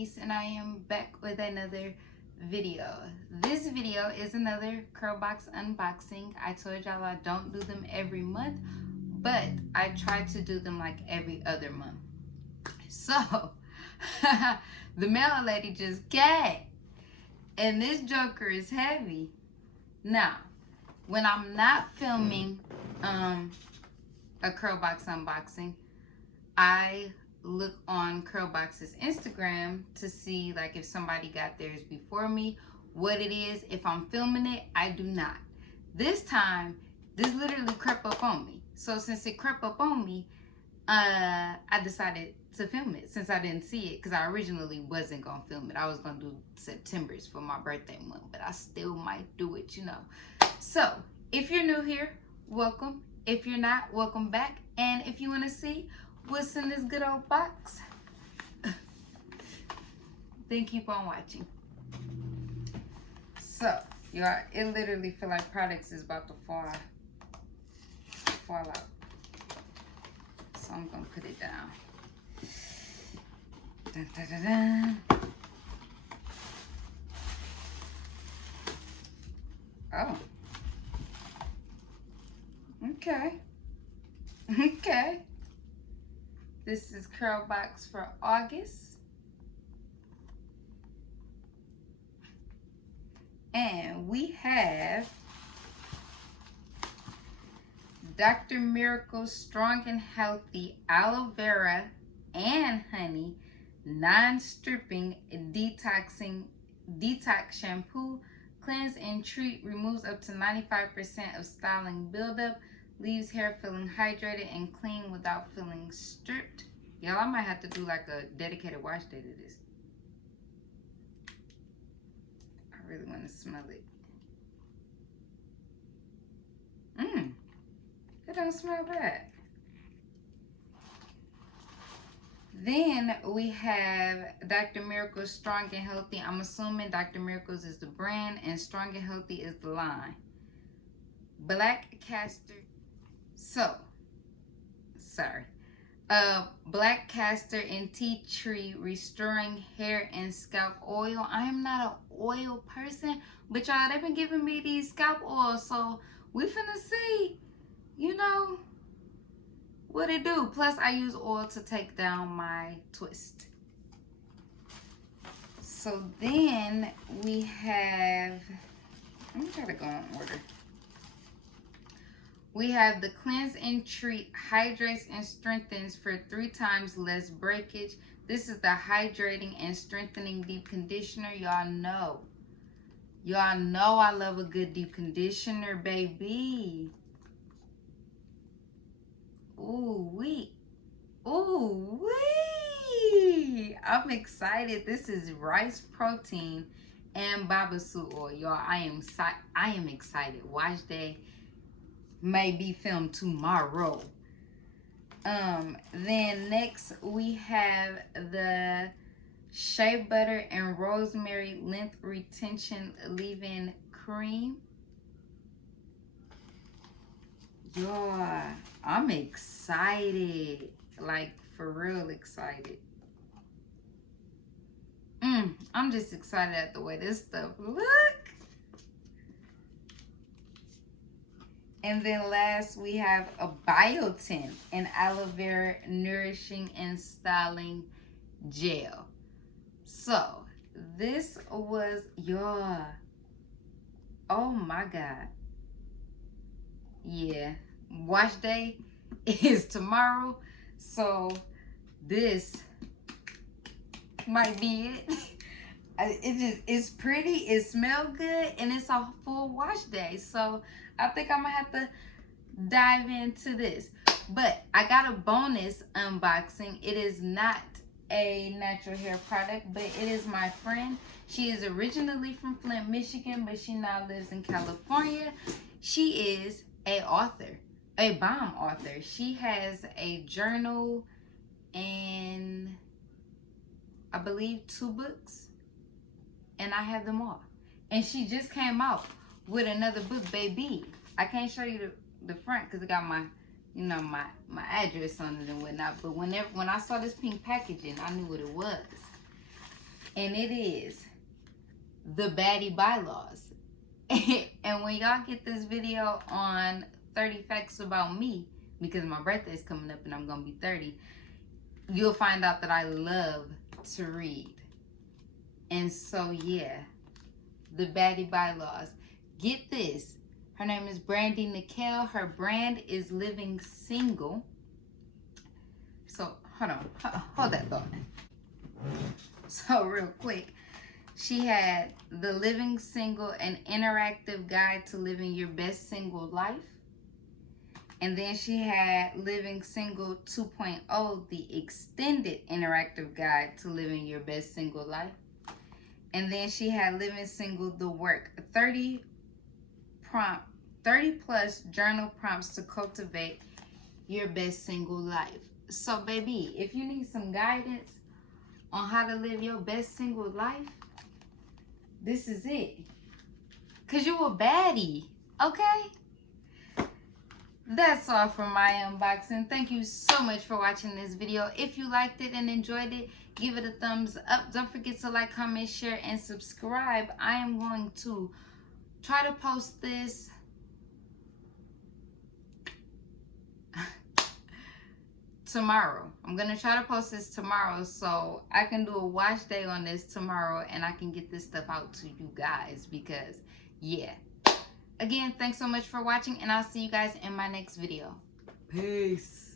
Leniece, and I am back with another video. This video is another Curlbox unboxing. I told y'all I don't do them every month, but I try to do them like every other month. So the mail lady just came, and this joker is heavy. Now, when I'm not filming a Curlbox unboxing, I look on Curlbox's Instagram to see like if somebody got theirs before me, what it is. If I'm filming it, I do not. This time, this literally crept up on me. So since it crept up on me, I decided to film it since I didn't see it, because I originally wasn't gonna film it. I was gonna do September's for my birthday month, but I still might do it, you know. So if you're new here, welcome. If you're not, welcome back. And if you want to see what's in this good old box, then keep on watching. So, y'all, it literally feel like products is about to fall out. So I'm gonna put it down. Dun, dun, dun, dun. Oh. Okay. Okay. This is Curlbox for August. And we have Dr. Miracle's Strong and Healthy Aloe Vera and Honey Non-Stripping Detox Shampoo. Cleanse and treat, removes up to 95% of styling buildup, leaves hair feeling hydrated and clean without feeling stripped. Y'all, I might have to do like a dedicated wash day to this. I really want to smell it. It don't smell bad. Then we have Dr. Miracle's Strong and Healthy. I'm assuming Dr. Miracle's is the brand and Strong and Healthy is the line. Black castor. Black castor and tea tree restoring hair and scalp oil. I am not an oil person, but y'all, they've been giving me these scalp oils, so we finna see, you know, what it do. Plus, I use oil to take down my twist. So then we have, let me try to go in order. We have the Cleanse and Treat, hydrates and strengthens for 3 times less breakage. This is the hydrating and strengthening deep conditioner. Y'all know I love a good deep conditioner, baby. Ooh wee. Ooh wee. I'm excited. This is rice protein and babasu oil. Y'all, I am excited. Wash day may be filmed tomorrow. Then next we have the shea butter and rosemary length retention leave-in cream. Y'all, I'm excited, like for real excited. I'm just excited at the way this stuff look. And then last we have a biotin and aloe vera nourishing and styling gel. So this was your, oh my God. Yeah, wash day is tomorrow, so this might be it. It's pretty, it smells good, and it's a full wash day, so I think I'm gonna have to dive into this. But I got a bonus unboxing. It is not a natural hair product, but it is my friend. She is originally from Flint, Michigan, but she now lives in California. She is a author, a bomb author. She has a journal and I believe 2 books, and I have them all. And she just came out with another book, baby. I can't show you the front because it got my, you know, my address on it and whatnot. But when I saw this pink packaging, I knew what it was. And it is the baddie bylaws. And when y'all get this video on 30 facts about me, because my birthday is coming up and I'm gonna be 30, you'll find out that I love to read. And so yeah, the baddie bylaws. Get this. Her name is Brandi Nikkale. Her brand is Living Single. So hold on, hold that thought. So real quick, she had the Living Single, an interactive guide to living your best single life. And then she had Living Single 2.0, the extended interactive guide to living your best single life. And then she had Living Single, the work, 30 plus journal prompts to cultivate your best single life. So baby, if you need some guidance on how to live your best single life, this is it. Cause you a baddie, okay? That's all for my unboxing. Thank you so much for watching this video. If you liked it and enjoyed it, give it a thumbs up. Don't forget to like, comment, share, and subscribe. I am going to try to post this tomorrow. I'm gonna try to post this tomorrow so I can do a wash day on this tomorrow and I can get this stuff out to you guys, because yeah. Again, thanks so much for watching and I'll see you guys in my next video. Peace.